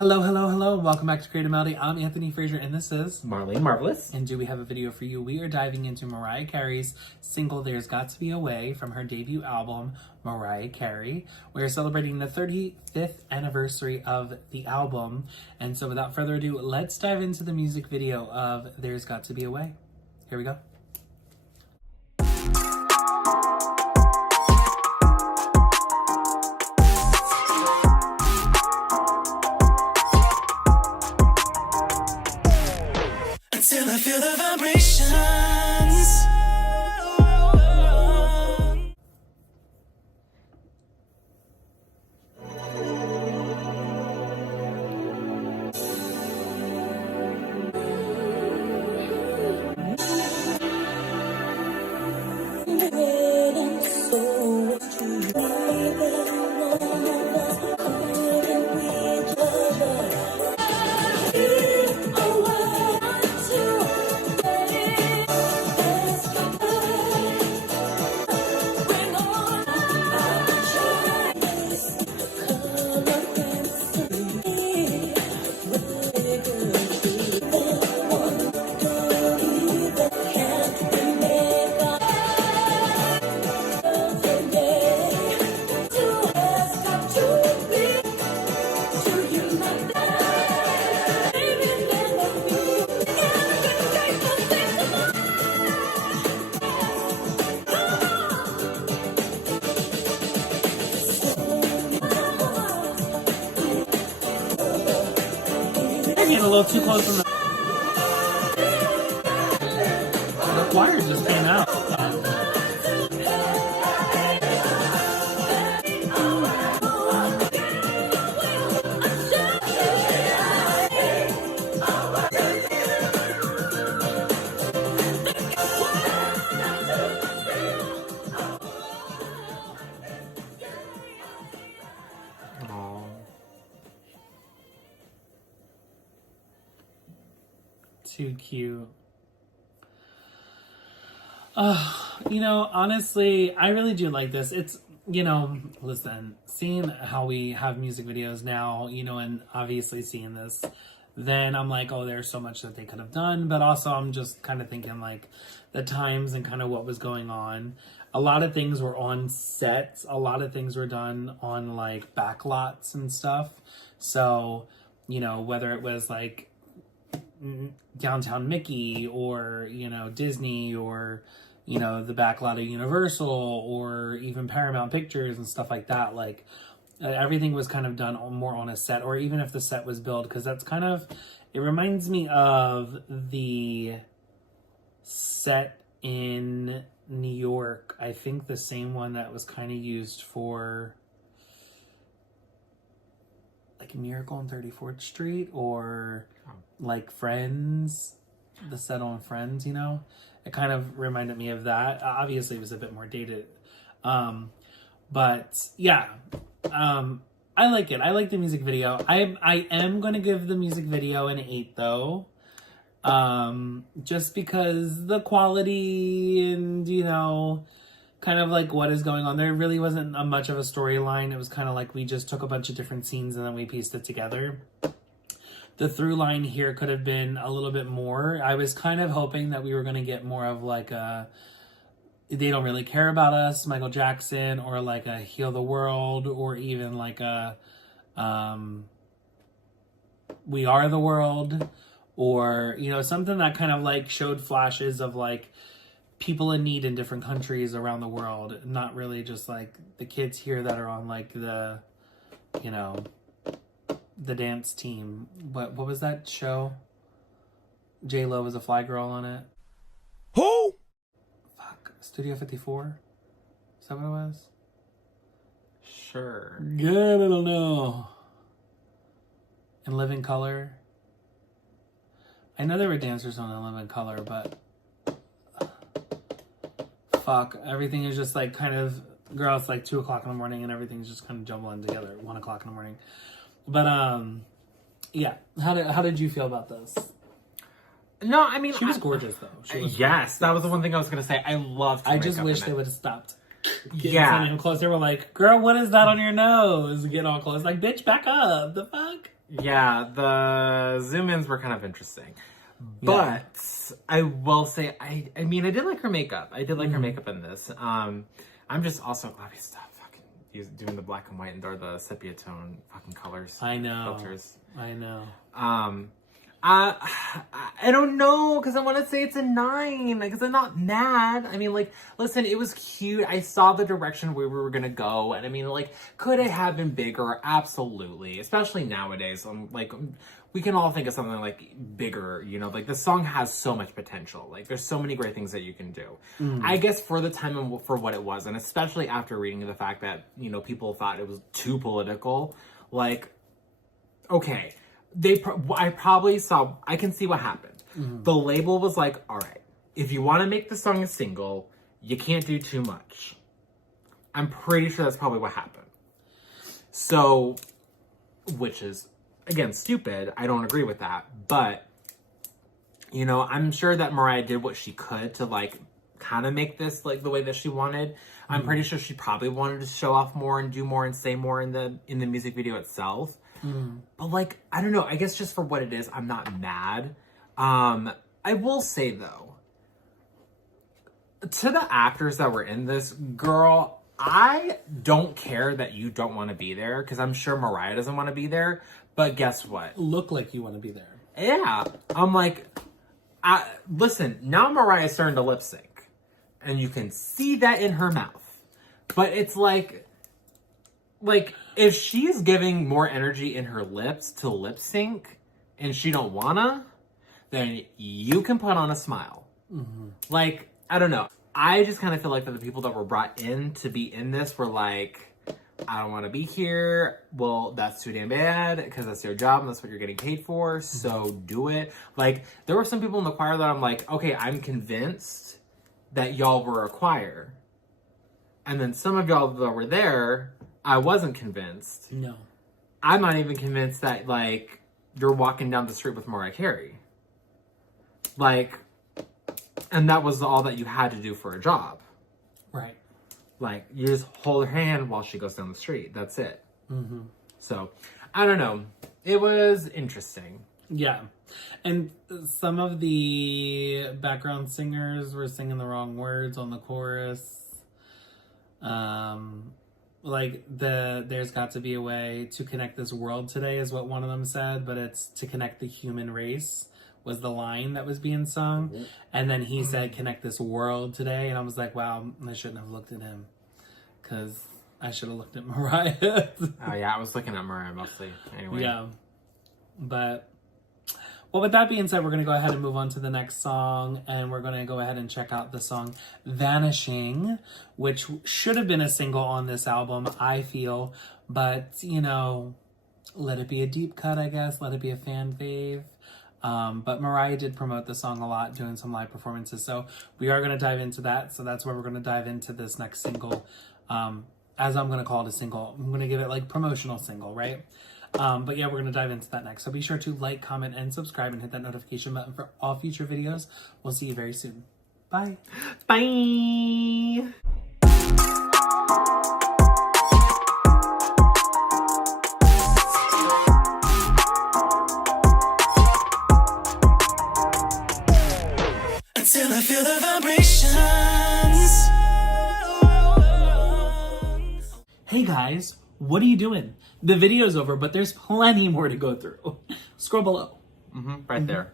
Hello, hello, hello. Welcome back to Creative M.E.L.O.D.I. I'm Anthony Frazer, and this is Marlene Marvelous. And do we have a video for you? We are diving into Mariah Carey's single There's Got to Be a Way from her debut album, Mariah Carey. We are celebrating the 35th anniversary of the album. And so without further ado, let's dive into the music video of There's Got to Be a Way. Here we go. Till I feel the vibrations. Getting a little too close on the choir just came out. Too cute. Honestly, I really do like this. It's, listen, seeing how we have music videos now, and obviously seeing this, then I'm like, oh, there's so much that they could have done. But also I'm just kind of thinking like the times and kind of what was going on. A lot of things were on sets. A lot of things were done on like backlots and stuff. So, whether it was like Downtown Mickey or Disney or the backlot of Universal or even Paramount Pictures and stuff like that, like everything was kind of done more on a set, or even if the set was built, because that's kind of, it reminds me of the set in New York. I think the same one that was kind of used for like Miracle on 34th Street, or like Friends, the set on Friends, it kind of reminded me of that. Obviously it was a bit more dated. But yeah, I like it. I like the music video. I am going to give the music video an 8 though. Just because the quality and, kind of like what is going on. There really wasn't much of a storyline. It was kind of like we just took a bunch of different scenes and then we pieced it together. The through line here could have been a little bit more. I was kind of hoping that we were going to get more of like a They Don't Really Care About Us, Michael Jackson, or like a Heal the World, or even like a We Are the World, or, something that kind of like showed flashes of like people in need in different countries around the world. Not really just like the kids here that are on like the dance team. What was that show? J.Lo was a fly girl on it. Who? Fuck. Studio 54? Is that what it was? Sure. Good, I don't know. In Living Color? I know there were dancers on In Living Color, but fuck. Everything is just like kind of, girl, it's like 2 o'clock in the morning and everything's just kind of jumbling together at 1 o'clock in the morning. But yeah. How did you feel about this? No, I mean, she was gorgeous though. She was yes, that was the one thing I was gonna say. I loved. I just wish they would have stopped. Yeah, him close. They were like, "Girl, what is that on your nose?" Get all close. Like, bitch, back up. The fuck. Yeah, the zoom-ins were kind of interesting. Yeah. But I will say, I mean, I did like her makeup. I did like her makeup in this. I'm just also glad we stopped fucking doing the black and white or the sepia tone fucking colors. I know. Filters. I know. I don't know, because I want to say it's a 9, because I'm not mad. I mean, like, listen, it was cute. I saw the direction where we were going to go. And I mean, like, could it have been bigger? Absolutely. Especially nowadays. Like, we can all think of something like bigger, you know, like the song has so much potential. Like there's so many great things that you can do. I guess for the time and for what it was, and especially after reading the fact that, you know, people thought it was too political, like, okay, I can see what happened. The label was like, all right, if you want to make the song a single, you can't do too much. I'm pretty sure that's probably what happened. So, which is, again, stupid. I don't agree with that. But, you know, I'm sure that Mariah did what she could to, like, kind of make this, like, the way that she wanted. I'm pretty sure she probably wanted to show off more and do more and say more in the music video itself. But, like, I don't know. I guess just for what it is, I'm not mad. I will say, though, to the actors that were in this, girl, I don't care that you don't want to be there, because I'm sure Mariah doesn't want to be there. But guess what? Look like you want to be there. Yeah. I'm like, listen, now Mariah's starting to lip sync. And you can see that in her mouth. But it's like, if she's giving more energy in her lips to lip sync and she don't wanna, then you can put on a smile. Like, I don't know. I just kind of feel like that the people that were brought in to be in this were like, I don't want to be here. Well, that's too damn bad, because that's your job and that's what you're getting paid for. So do it. Like, there were some people in the choir that I'm like, okay, I'm convinced that y'all were a choir. And then some of y'all that were there, I wasn't convinced. No. I'm not even convinced that, like, you're walking down the street with Mariah Carey. Like, and that was all that you had to do for a job. Right. Like, you just hold her hand while she goes down the street. That's it. So, I don't know. It was interesting. Yeah. And some of the background singers were singing the wrong words on the chorus. Like, there's got to be a way to connect this world today is what one of them said, but it's to connect the human race was the line that was being sung. And then he said, connect this world today. And I was like, wow, I shouldn't have looked at him, because I should have looked at Mariah. Oh, yeah, I was looking at Mariah mostly. Anyway. Yeah. But, well, with that being said, we're going to go ahead and move on to the next song. And we're going to go ahead and check out the song Vanishing, which should have been a single on this album, I feel. But, you know, let it be a deep cut, I guess. Let it be a fan fave. But Mariah did promote the song a lot, doing some live performances. So we are going to dive into that. So that's where we're going to dive into this next single. As I'm going to call it a single. I'm going to give it like promotional single, right? But yeah, we're going to dive into that next. So be sure to like, comment, and subscribe and hit that notification button for all future videos. We'll see you very soon. Bye. Bye. Until I feel the vibrations. Hey guys, what are you doing? The video's over, but there's plenty more to go through. Scroll below. Right there.